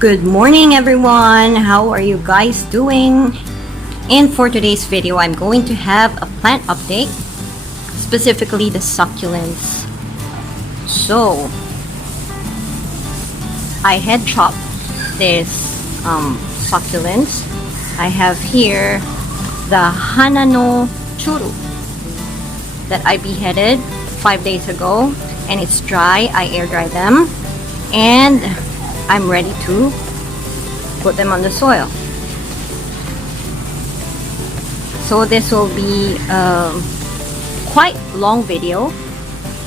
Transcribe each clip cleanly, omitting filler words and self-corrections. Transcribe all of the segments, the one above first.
Good morning everyone, how are you guys doing? And for today's video, I'm going to have a plant update, specifically the succulents. So, I had chopped this succulents. I have here the Hanano Churu that I beheaded 5 days ago, and it's dry. I air dry them and I'm ready to put them on the soil. So this will be a quite long video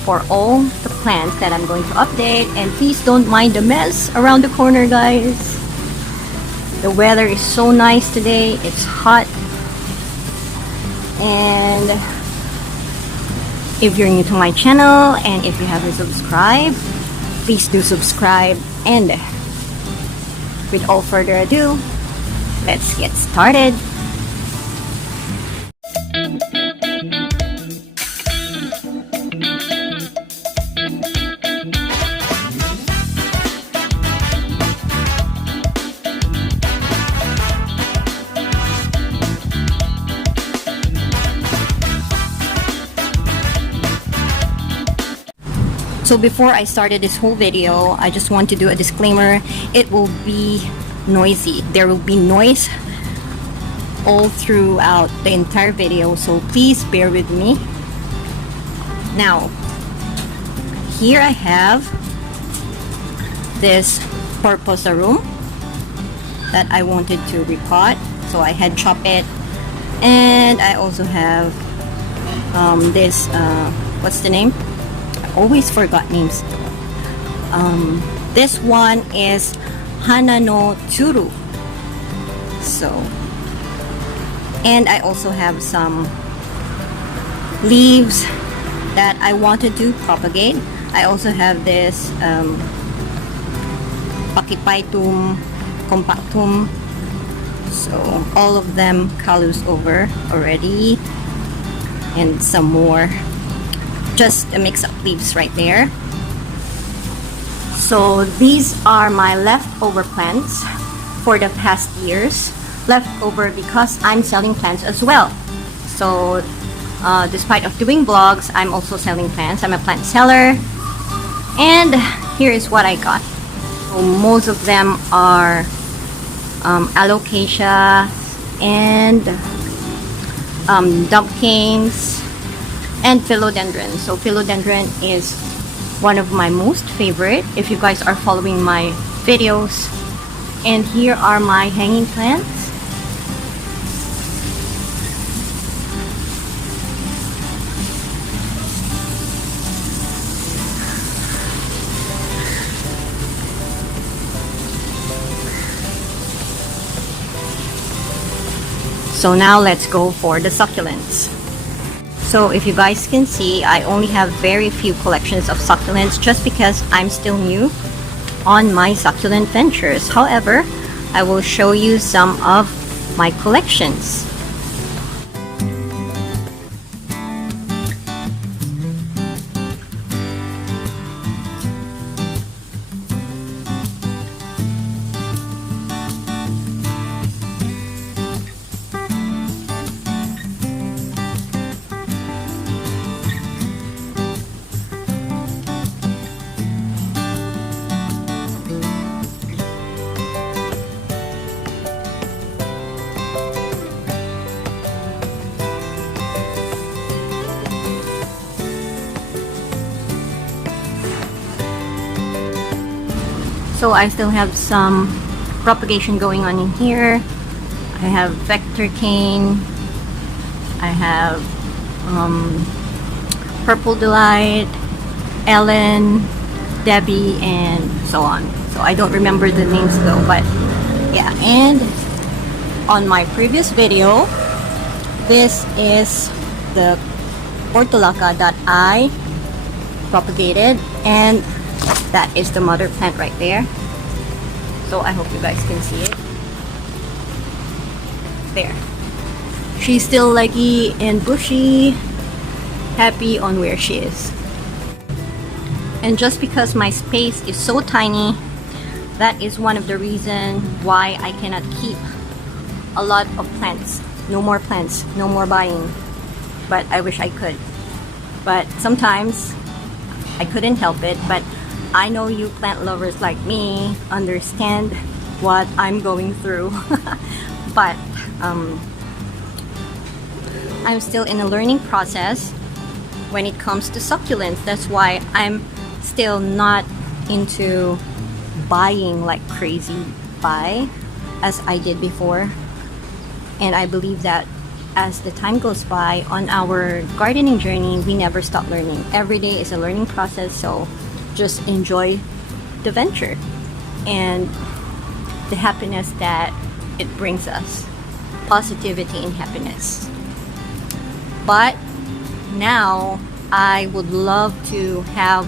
for all the plants that I'm going to update, and please don't mind the mess around the corner, guys. The weather is so nice today. It's hot, and if you're new to my channel and if you haven't subscribed, please do subscribe. And with all further ado, let's get started. So before I started this whole video, I just want to do a disclaimer. It will be noisy. There will be noise all throughout the entire video, so please bear with me. Now, here I have this purple Saroon that I wanted to repot, so I had chopped it. And I also have this, what's the name? Always forgot names. This one is Hanano Churu. So, and I also have some leaves that I wanted to propagate. I also have this Propagating compactum. So all of them colors over already, and some more. Just a mix of leaves right there. So these are my leftover plants for the past years. Leftover because I'm selling plants as well. So despite of doing vlogs, I'm also selling plants. I'm a plant seller. And here is what I got. So most of them are alocasia and dumpkins and philodendron. So philodendron is one of my most favorite if you guys are following my videos. And here are my hanging plants. So now let's go for the succulents. So if you guys can see, I only have very few collections of succulents just because I'm still new on my succulent ventures. However, I will show you some of my collections. So I still have some propagation going on in here. I have vector cane. I have purple delight, Ellen, Debbie, and so on. So I don't remember the names though, but yeah. And on my previous video, this is the portulaca that I propagated, and that is the mother plant right there. So I hope you guys can see it. There. She's still leggy and bushy, happy on where she is. And just because my space is so tiny, That is one of the reasons why I cannot keep a lot of plants. No more plants, no more buying. But I wish I could. But sometimes I couldn't help it. But I know you plant lovers like me understand what I'm going through. But I'm still in a learning process when it comes to succulents. That's why I'm still not into buying like crazy as I did before. And I believe that as the time goes by on our gardening journey, we never stop learning. Every day is a learning process, so just enjoy the venture and the happiness that it brings us. Positivity and happiness. But now I would love to have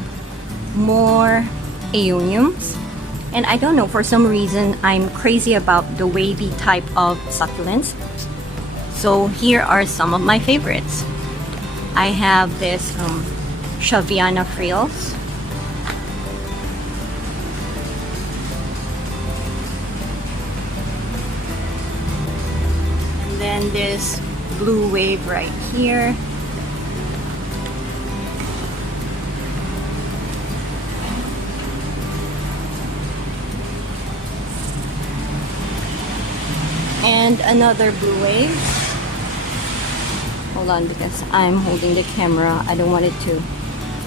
more aeoniums, and I don't know, for some reason I'm crazy about the wavy type of succulents. So here are some of my favorites. I have this Shaviana frills. And then this blue wave right here. And another blue wave. Hold on, because I'm holding the camera. I don't want it to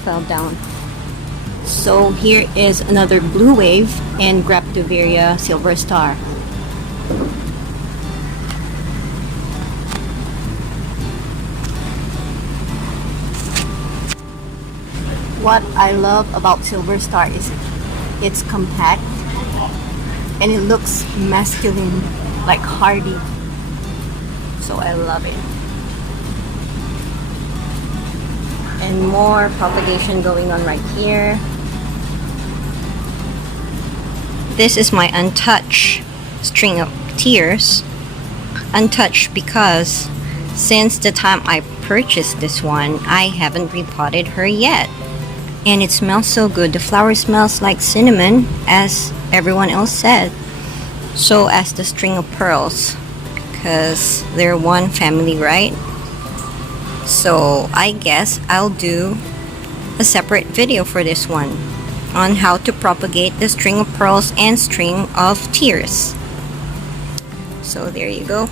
fall down. So here is another blue wave and Graptoveria Silver Star. What I love about Silver Star is it's compact and it looks masculine, like hardy. So I love it. And more propagation going on right here. This is my untouched string of tears. Untouched because since the time I purchased this one, I haven't repotted her yet. And it smells so good. The flower smells like cinnamon, as everyone else said. So as the string of pearls, because they're one family, right? So I guess I'll do a separate video for this one on how to propagate the string of pearls and string of tears. So there you go.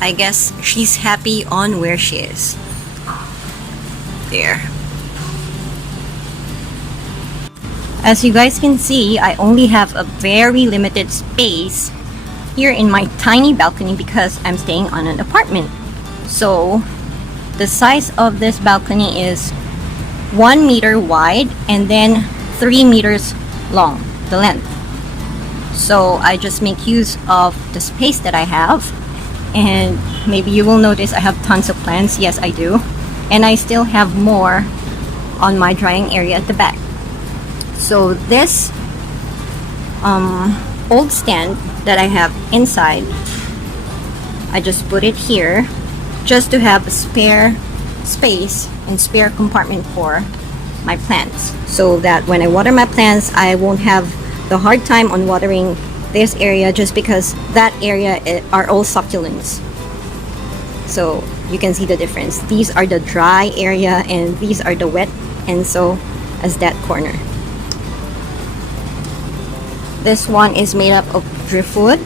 I guess she's happy on where she is. There. As you guys can see, I only have a very limited space here in my tiny balcony because I'm staying on an apartment. So the size of this balcony is 1 meter wide and then 3 meters long, the length. So I just make use of the space that I have. And maybe you will notice I have tons of plants. Yes, I do. And I still have more on my drying area at the back. So this old stand that I have inside, I just put it here just to have a spare space and spare compartment for my plants, so that when I water my plants, I won't have the hard time on watering this area, just because that area are all succulents. So you can see the difference. These are the dry area and these are the wet, and so as that corner. This one is made up of driftwood,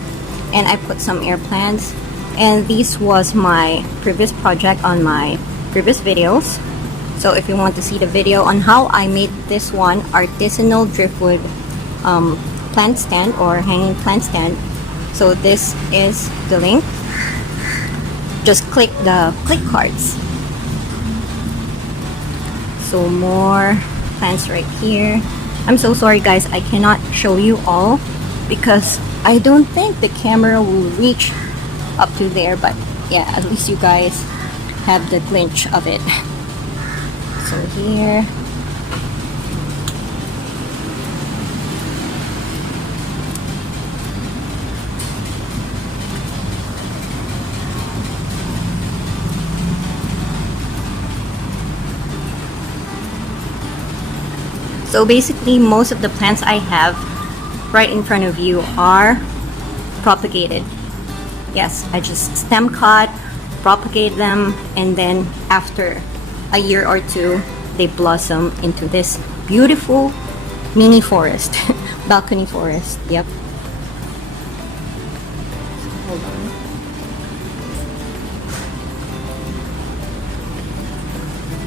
and I put some air plants. And this was my previous project on my previous videos. So if you want to see the video on how I made this one artisanal driftwood plant stand or hanging plant stand, so this is the link. Just click the click cards. So more plants right here. I'm so sorry guys, I cannot show you all because I don't think the camera will reach up to there, but yeah, at least you guys have the glimpse of it. So here, so basically most of the plants I have right in front of you are propagated. Yes, I just stem cut, propagate them, and then after a year or two, they blossom into this beautiful mini forest, balcony forest. Yep. Hold on.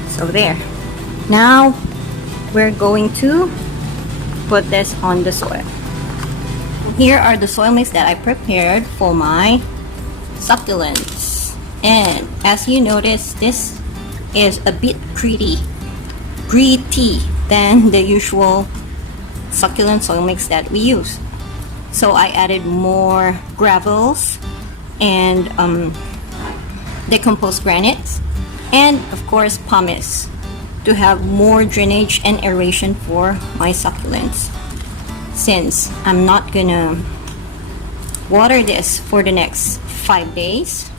So there. Now we're going to put this on the soil. Here are the soil mix that I prepared for my succulents. And as you notice, this is a bit gritty than the usual succulent soil mix that we use. So I added more gravels and decomposed granites, and of course pumice to have more drainage and aeration for my succulents, since I'm not gonna water this for the next 5 days.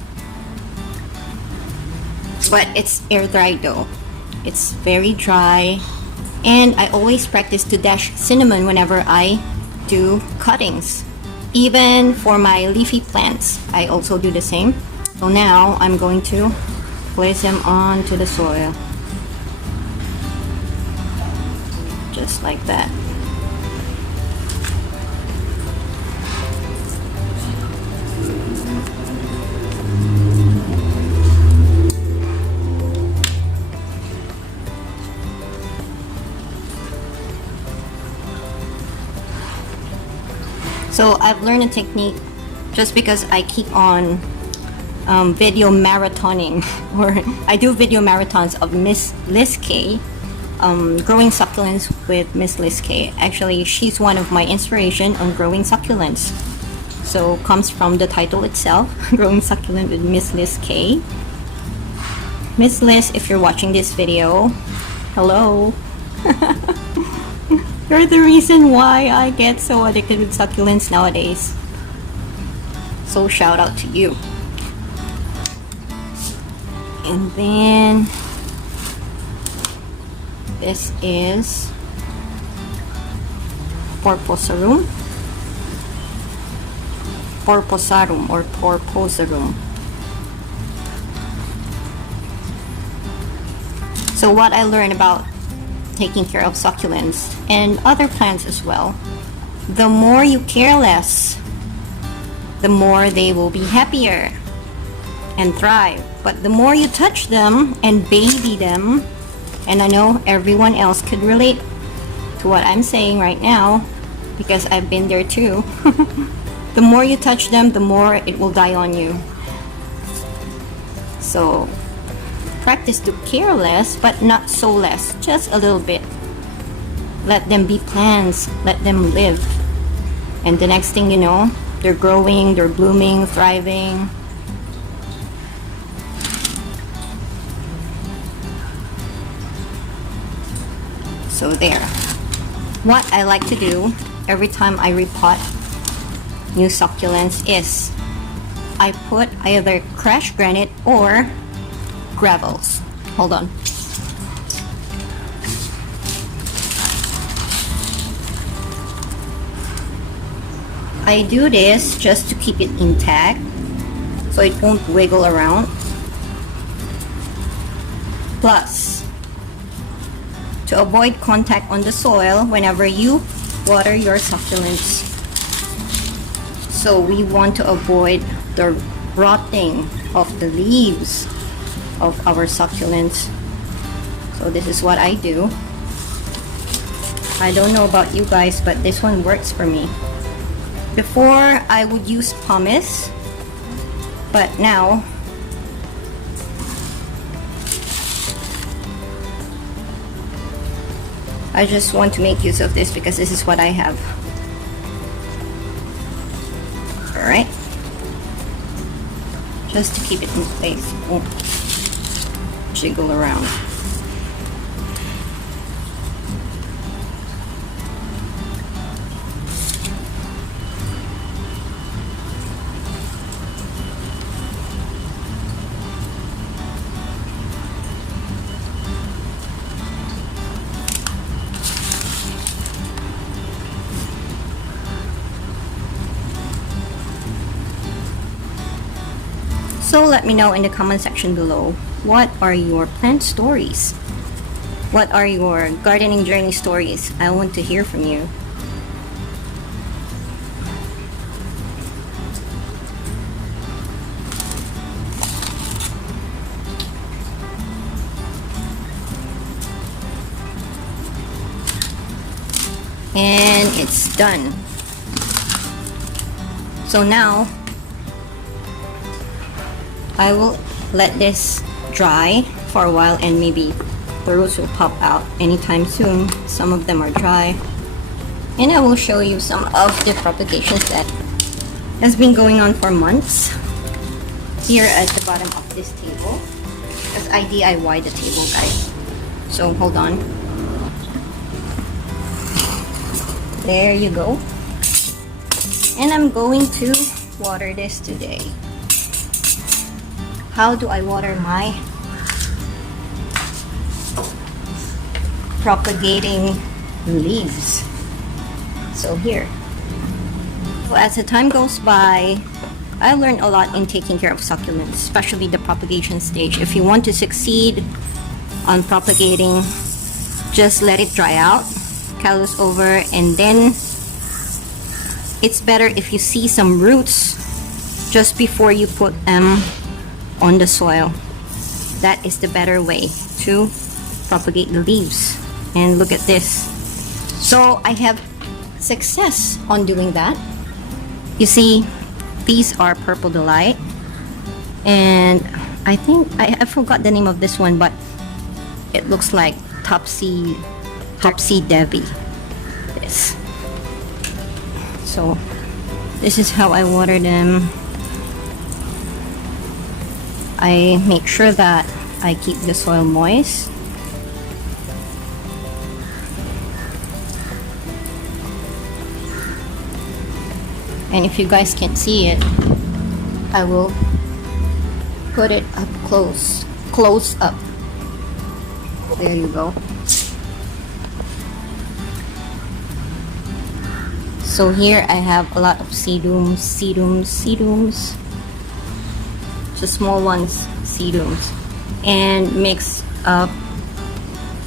But it's air dry though. It's very dry, and I always practice to dash cinnamon whenever I do cuttings. Even for my leafy plants, I also do the same. So now I'm going to place them onto the soil. Just like that. So I've learned a technique just because I keep on video marathoning, or I do video marathons of Miss Liz K, growing succulents with Miss Liz K. Actually, she's one of my inspiration on growing succulents. So comes from the title itself, growing succulent with Miss Liz K. Miss Liz, if you're watching this video, hello. You're the reason why I get so addicted with succulents nowadays. So shout out to you. And then this is Porposarum or Porposarum. So what I learned about taking care of succulents and other plants as well, the more you care less, the more they will be happier and thrive. But the more you touch them and baby them, and I know everyone else could relate to what I'm saying right now because I've been there too. The more you touch them, the more it will die on you. So practice to care less, but not so less, just a little bit. Let them be plants, let them live. And the next thing you know, they're growing, they're blooming, thriving. So there. What I like to do every time I repot new succulents is I put either crushed granite or gravels. Hold on. I do this just to keep it intact so it won't wiggle around. Plus, to avoid contact on the soil whenever you water your succulents. So we want to avoid the rotting of the leaves of our succulents. So this is what I do. I don't know about you guys, but this one works for me. Before I would use pumice, but now I just want to make use of this because this is what I have. Alright, just to keep it in place. Oh. Jiggle around. So let me know in the comment section below, what are your plant stories? What are your gardening journey stories? I want to hear from you. And it's done. So now I will let this dry for a while, and maybe the roots will pop out anytime soon. Some of them are dry, and I will show you some of the propagations that has been going on for months here at the bottom of this table, because I DIY the table, guys. So hold on. There you go. And I'm going to water this today. How do I water my propagating leaves? So here. So as the time goes by, I learned a lot in taking care of succulents, especially the propagation stage. If you want to succeed on propagating, just let it dry out, callus over, and then it's better if you see some roots just before you put them on the soil. That is the better way to propagate the leaves. And look at this. So I have success on doing that. You see, these are Purple Delight, and I think I forgot the name of this one, but it looks like Topsy Debbie. This. So this is how I water them. I make sure that I keep the soil moist. And if you guys can't see it, I will put it up close up. There you go. So here I have a lot of sedums, the small ones, sedums, and mix up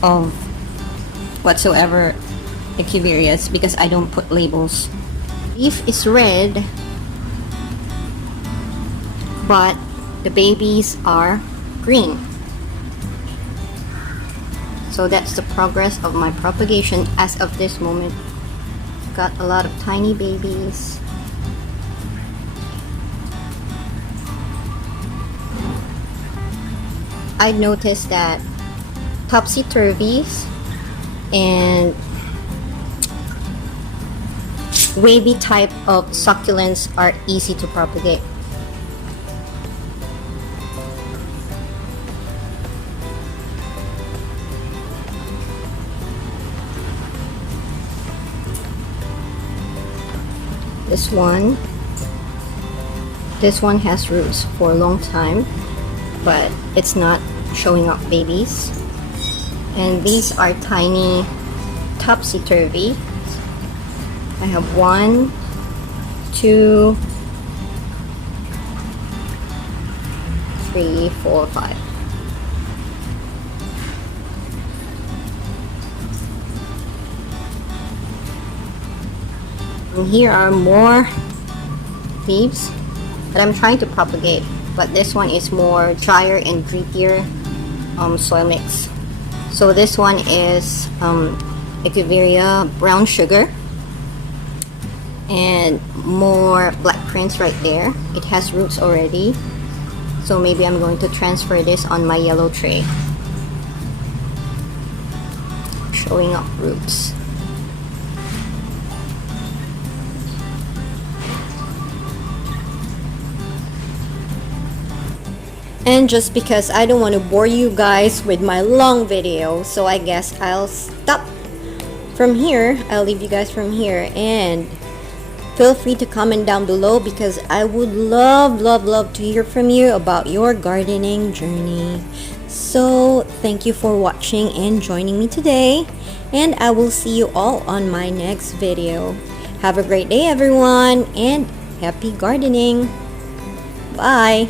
of whatsoever echeverias, because I don't put labels. Leaf is red, but the babies are green. So that's the progress of my propagation as of this moment. Got a lot of tiny babies. I noticed that topsy-turvies and wavy type of succulents are easy to propagate. This one has roots for a long time, but it's not showing up babies. And these are tiny topsy-turvy. I have 1, 2, 3, 4, 5. And here are more leaves that I'm trying to propagate, but this one is more drier and drippier soil mix. So this one is Echeveria brown sugar, and more black prints right there. It has roots already, so maybe I'm going to transfer this on my yellow tray. Showing up roots. And just because I don't want to bore you guys with my long video, so I guess I'll stop from here. I'll leave you guys from here, and feel free to comment down below, because I would love to hear from you about your gardening journey. So thank you for watching and joining me today, and I will see you all on my next video. Have a great day, everyone, and happy gardening. Bye.